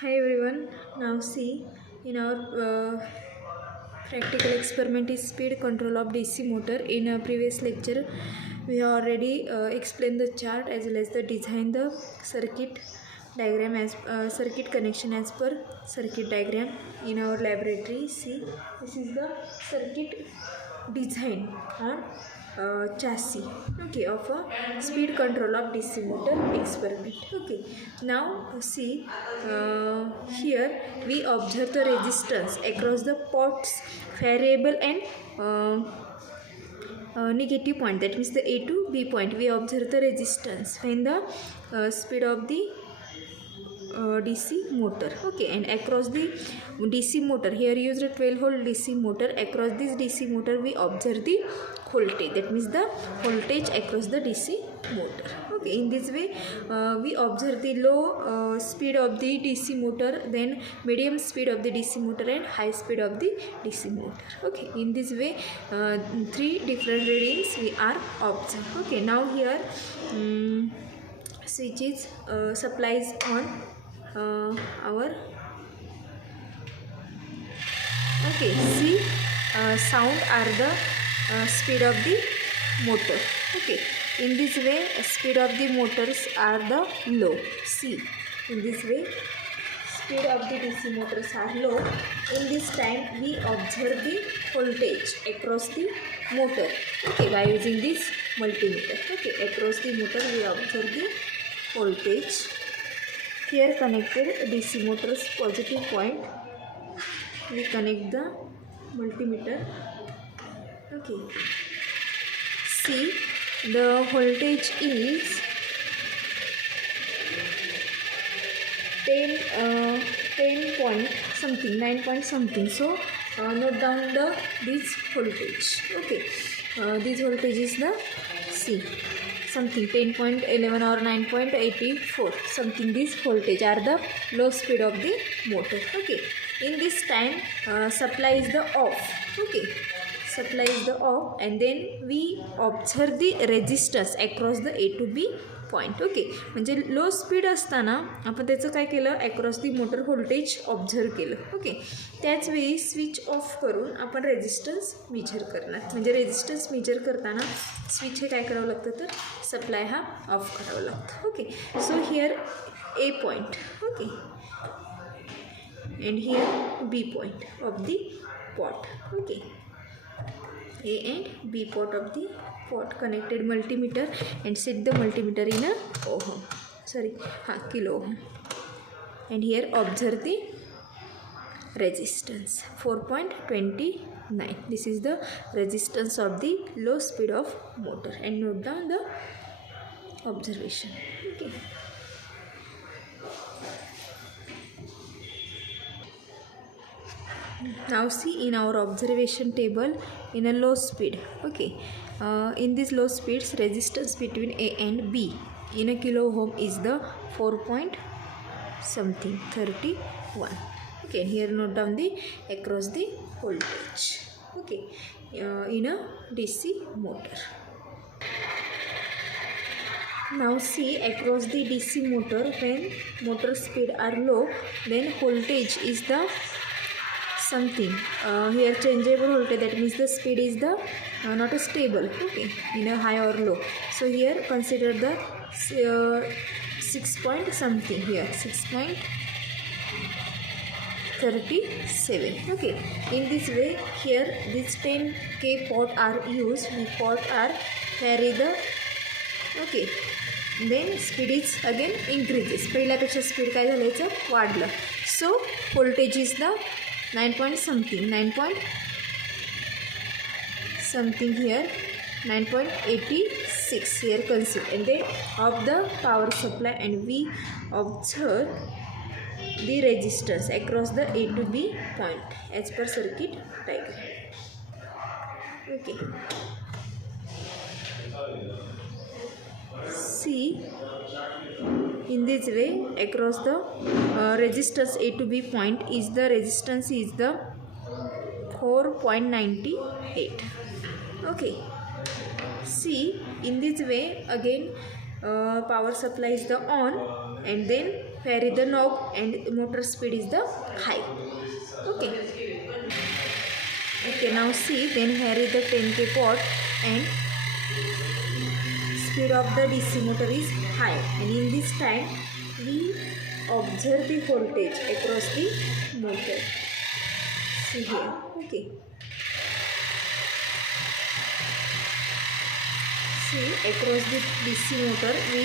Hi everyone. Now see, in our practical experiment is speed control of DC motor. In a previous lecture, we have already explained the chart as well as the design the circuit diagram as circuit connection as per circuit diagram in our laboratory. See, this is the circuit design on chassis, okay, of a speed control of DC motor experiment. Okay, now see, here we observe the resistance across the ports variable and negative point, that means the A to B point. We observe the resistance when the speed of the DC motor, okay, and across the DC motor, here used a 12 volt DC motor. Across this DC motor we observe the voltage, that means the voltage across the DC motor. Okay, in this way we observe the low speed of the DC motor, then medium speed of the DC motor and high speed of the DC motor. Okay, in this way three different readings we are observed. Okay, now here switch is supplies on our, okay, see, sound are the speed of the motor. Okay, in this way speed of the motors are the low. See, in this way speed of the DC motors are low. In this time we observe the voltage across the motor, okay, by using this multimeter. Okay, across the motor we observe the voltage. Here connected DC motor's positive point, we connect the multimeter. Okay, see, the voltage is 10 point something, 9 point something. So note down this voltage. Okay, this voltage is the C, something 10.11 or 9.84 something. This voltage are the low speed of the motor. Okay, in this time supply is the off. Okay, supply is the off, and then we observe the resistance across the A to B point. Okay, म्हणजे लो speed असताना आपण त्याचं काय केलं, across the motor voltage observe केलं. Okay, त्याचवेळी switch off करून आपण रेजिस्टन्स मेजर करणार. म्हणजे रेजिस्टन्स मेजर करताना स्विच हे काय करावं लागतं, तर सप्लाय हा ऑफ करावं लागतं. Okay, so here A point, okay, and here B point of the pot. Okay, A and B pot of the pot, connected multimeter and set the multimeter in a ohm, sorry, kilo ohm, and here observe the resistance 4.29. This is the resistance of the low speed of motor, and note down the observation. Okay, now see, in our observation table, in a low speed, okay, in this low speeds resistance between A and B in a kilo ohm is the 4 point something 31. Okay, and here note down the across the voltage. Okay, in a DC motor. Now see, across the DC motor, when motor speed are low, then voltage is the something, here changeable voltage, that means the speed is the not a stable. Okay, in a high or low. So here consider the 6 point something, here 6.37. okay, in this way here this 10K pot are used. The pot are carry the, okay, then speed is again increases. पहिल्यापेक्षा speed काय झालं, याचं वाढलं. So voltage is the 9 point something, 9 point something, here 9.86 here consider, and then of the power supply, and we observe the resistance across the A to B point as per circuit diagram. Okay, see, in this way across the resistance A to B point is the resistance is the 4.98. okay, see, in this way again power supply is the on, and then vary the knob and motor speed is the high. Okay. Okay, now see, when vary the 10k pot and speed of the DC motor is high, and in this time we observe the voltage across the motor. See here. Okay. See, across the DC motor we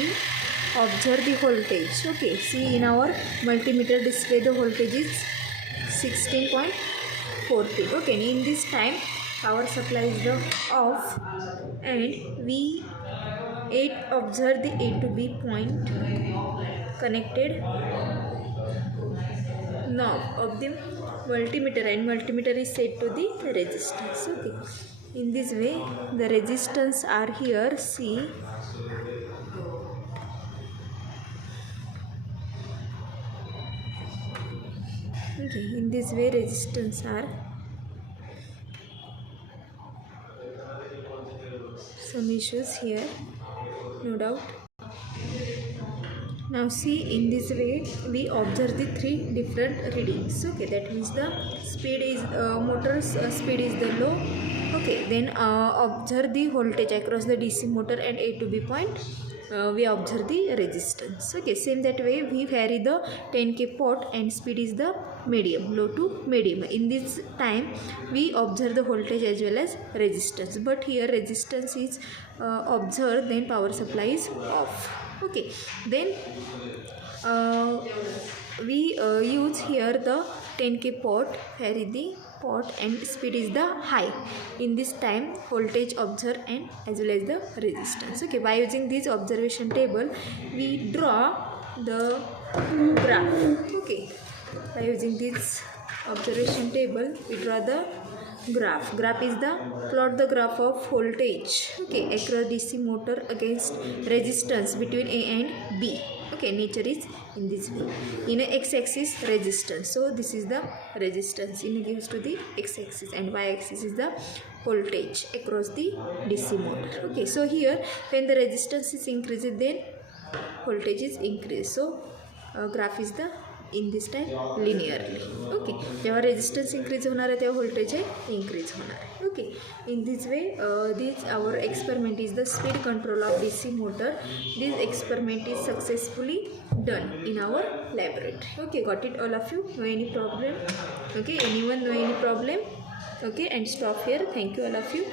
observe the voltage. Okay, see, in our multimeter display the voltage is 16.43. Okay, and in this time power supply is the off, and we observe the A to B point connected knob of the multimeter, and multimeter is set to the resistance. Okay, in this way the resistance are here. See, okay, in this way resistance are some issues here, no doubt. Now see, in this way we observe the three different readings. Okay, that means the speed is motor's speed is the low. Okay, then observe the voltage across the DC motor and A to B point. We observe the resistance. Okay, same that way we vary the 10k pot and speed is the medium, low to medium. In this time we observe the voltage as well as resistance, but here resistance is observed, then power supply is off. Okay, then we use here the 10k pot, vary the pot and speed is the high. In this time voltage observed and as well as the resistance. Okay, by using this observation table we draw the graph. Okay, by using this observation table we draw the graph. Graph is the plot the graph of voltage, okay, across DC motor against resistance between A and B. Okay, nature is in this way. In a x-axis resistance, so this is the resistance in gives to the x-axis, and y-axis is the voltage across the DC motor. Okay, so here when the resistance is increased, then voltage is increased. So graph is the in this time linearly. Okay, जेव्हा resistance increase होणार आहे तेव्हा voltage increase होणार आहे. Okay, in this way this our experiment is the speed control of DC motor. This experiment is successfully done in our laboratory. Okay, got it all of you? No any problem? Okay, anyone know any problem? Okay, and stop here. Thank you all of you.